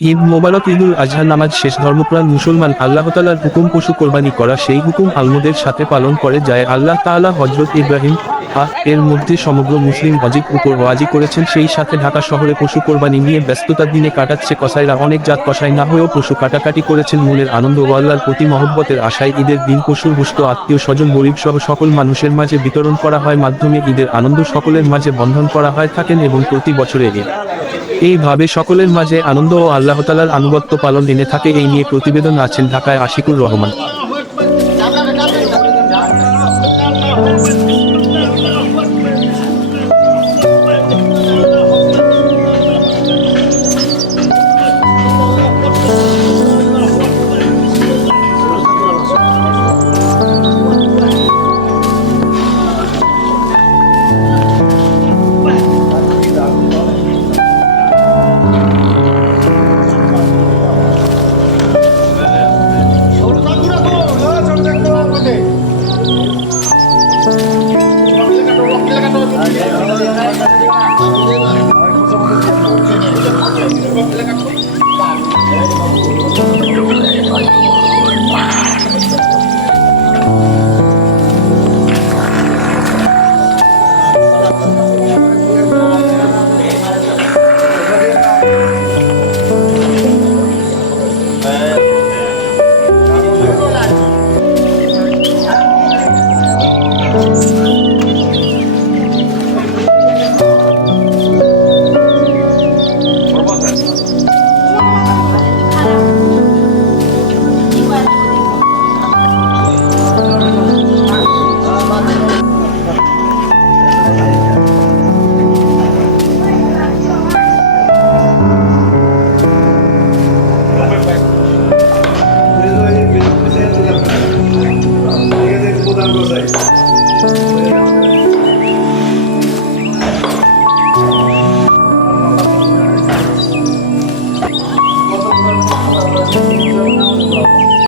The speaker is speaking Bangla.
ঈদ মোবারক। ঈদুল আজহা নামাজ শেষ ধর্মপ্রাণ মুসলমান আল্লাহ তাআলার হুকুম পশু কোরবানি করা, সেই হুকুম আলমদের সাথে পালন করে যায় আল্লাহ তাআলা। হযরত ইব্রাহিম এর মধ্যে সমগ্র মুসলিম হজের উপর ওয়াজি করেছেন। সেই সাথে ঢাকা শহরে পশু কোরবানি নিয়ে ব্যস্ততার দিনে কাটাচ্ছে কসাইরা। অনেক জাত কসাই না হয়েও পশু কাটাকাটি করেছেন মনের আনন্দ ও আল্লাহর প্রতি মহব্বতের আশায়। ঈদের দিন পশুর গোশত আত্মীয় স্বজন গরিব সহ সকল মানুষের মাঝে বিতরণ করা হয়, মাধ্যমে ঈদের আনন্দ সকলের মাঝে বন্ধন করা হয় থাকেন এবং প্রতি বছরে এইভাবে সকলের মাঝে আনন্দ ও আল্লাহ তাআলার আনুগত্য পালন এনে থাকে। এই নিয়ে প্রতিবেদন আছেন ঢাকায় আশিকুর রহমান।